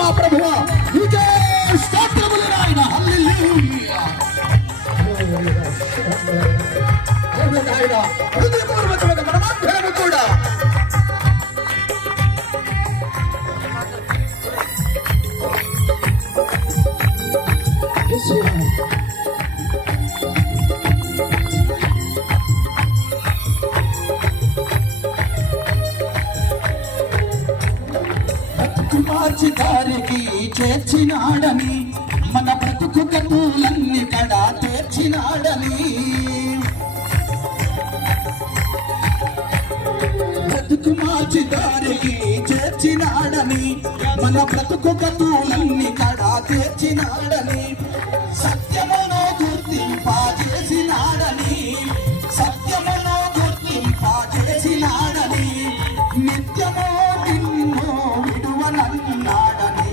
మా ప్రభువా నీకే స్తోత్రములు నాయనా. హల్లెలూయా. అవును నాయనా, హృదయపూర్వకమైన మనమందరము కూడా మార్చి దారికి చేర్చినాడని, మన బ్రతుకు కతులన్నీ కడా తీర్చినాడని, బ్రతుకు మార్చి దారికి చేర్చినాడని, మన బ్రతుకు కతులన్నీ కడా తీర్చినాడని, సత్యమును గుర్తింపజేసినాడని, సత్యమును గుర్తింపజేసినాడని, నిత్యము విడువనన్నాడని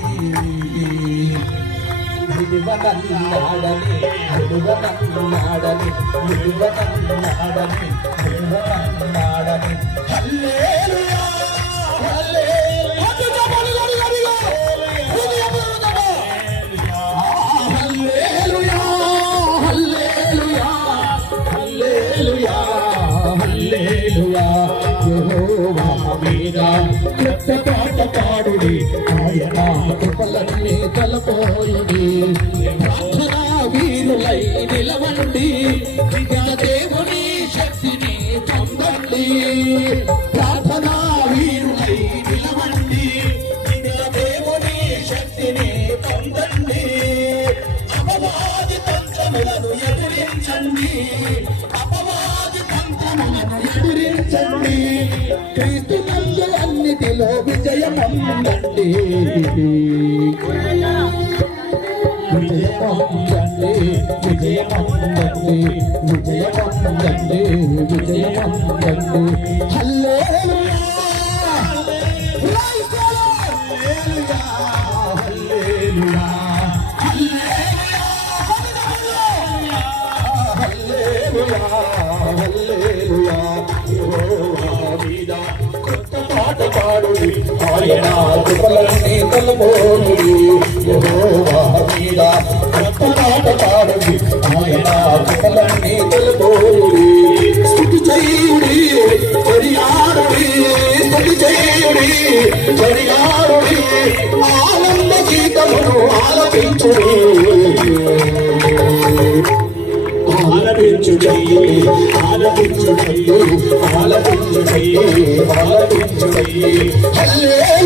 హల్లెలూయా హల్లెలూయా హల్లెలూయా హల్లెలూయా హల్లెలూయా హల్లెలూయా. యెహోవా మీద కొత్త పాట పాడుడి, ఆయన కృపలన్నీ తలపోయుడి, ప్రార్థనా వీరులై నిలవండి, దేవుని శక్తిని పొందండి, ప్రార్థనా వీరులై నిలవండి, దేవుని శక్తిని పొందండి, అపవాది తంత్రములను ఎదిరించండి, అపవాది తంత్రములను ఎదిరించండి, క్రీస్తునందు అన్నిటిలో విజయమందండి, విజయమందండి, విజయమందండి, విజయమందండి, విజయమందండి. హల్లెలూయా హల్లెలూయా హల్లెలూయా హల్లెలూయా హల్లెలూయా. యెహోవా మీద కొత్త పాట పాడుడి, ఆయన కృపలన్నీ తలపోయుడి, యెహోవా మీద కొత్త పాట పాడుడి, ఆయన కృపలన్నీ తలపోయుడి, స్తుతి చేయుడి కొనియాడుడి, స్తుతి చేయుడి కొనియాడుడి, ఆనంద గీతమును ఆలపించుడి, ఆలపించుడి ఆలపించుడి ఆలపించుడి ఆలపించుడి. హల్లెలూయా